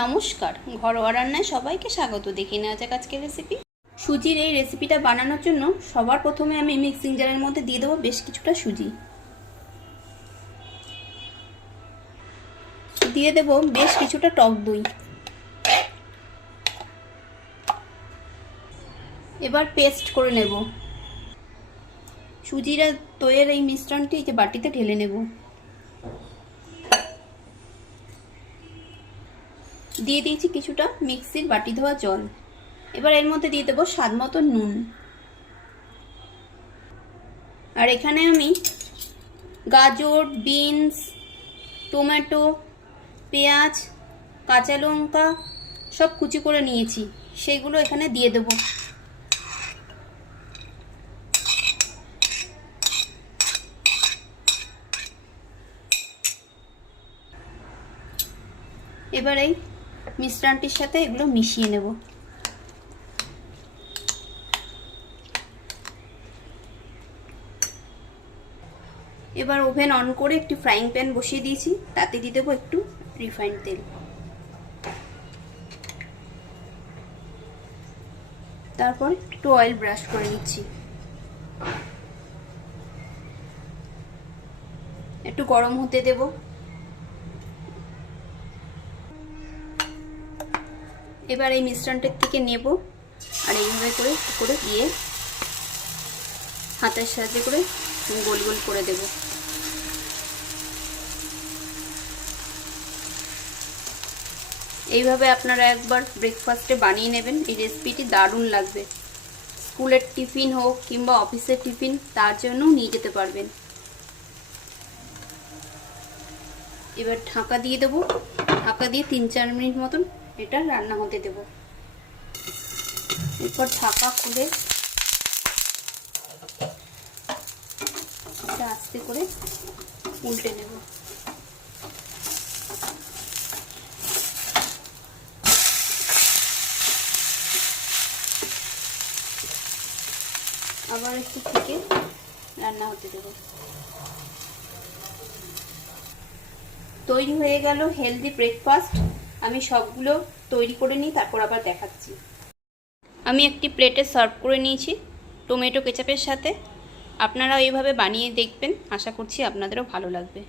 নমস্কার। ঘরোয়া রান্নায় সবাইকে স্বাগত। দেখে নেওয়া যাক আজকের রেসিপি সুজির এই রেসিপিটা বানানোর জন্য সবার প্রথমে আমি মিক্সিং জারের মধ্যে দিয়ে দেবো বেশ কিছুটা সুজি। দিয়ে দেব বেশ কিছুটা টক দই। এবার পেস্ট করে নেব। সুজিরা দইয়ের এই মিশ্রণটি যে বাটিতে ঢেলে নেব। দিয়ে দিয়েছি কিছুটা মিক্সির বাটি ধোয়া জল। এবার এর মধ্যে দিয়ে দেবো স্বাদ মতো নুন। আর এখানে আমি গাজর, বিনস, টমেটো, পেঁয়াজ, কাঁচা লঙ্কা সব কুচি করে নিয়েছি। সেগুলো এখানে দিয়ে দেব। এবার এই মিশ্রণটির সাথে এগুলো মিশিয়ে নেব। এবার ওভেন অন করে একটি ফ্রাইং প্যান বসিয়ে দিয়েছি, তাতে দিয়ে দেবো একটু রিফাইন্ড তেল। তারপর একটু অয়েল ব্রাশ করে নিচ্ছি। একটু গরম হতে দেব। এবার এই মিশ্রণটার থেকে নেব আর এইভাবে করে করে দিয়ে হাতের সাহায্যে করে গোল গোল করে দেব। এইভাবে আপনারা একবার ব্রেকফাস্টে বানিয়ে নেবেন, এই রেসিপিটি দারুণ লাগবে। স্কুলের টিফিন হোক কিংবা অফিসের টিফিন, তার জন্যও নিয়ে যেতে পারবেন। এবার ঢাকা দিয়ে দেবো। ঢাকা দিয়ে তিন চার মিনিট মতন এটা রান্না হতে দেব। এরপর ঢাকা খুলে এটা আস্তে করে উল্টে নেব। আবার একটু থেকে রান্না হতে দেব। তৈরি হয়ে গেল হেলদি ব্রেকফাস্ট। আমি সবগুলো তৈরি করে নিই, তারপর আবার দেখাচ্ছি। আমি একটি প্লেটে সার্ভ করে নিয়েছি টমেটো কেচাপের সাথে। আপনারা এইভাবে বানিয়ে দেখবেন। আশা করছি আপনাদেরও ভালো লাগবে।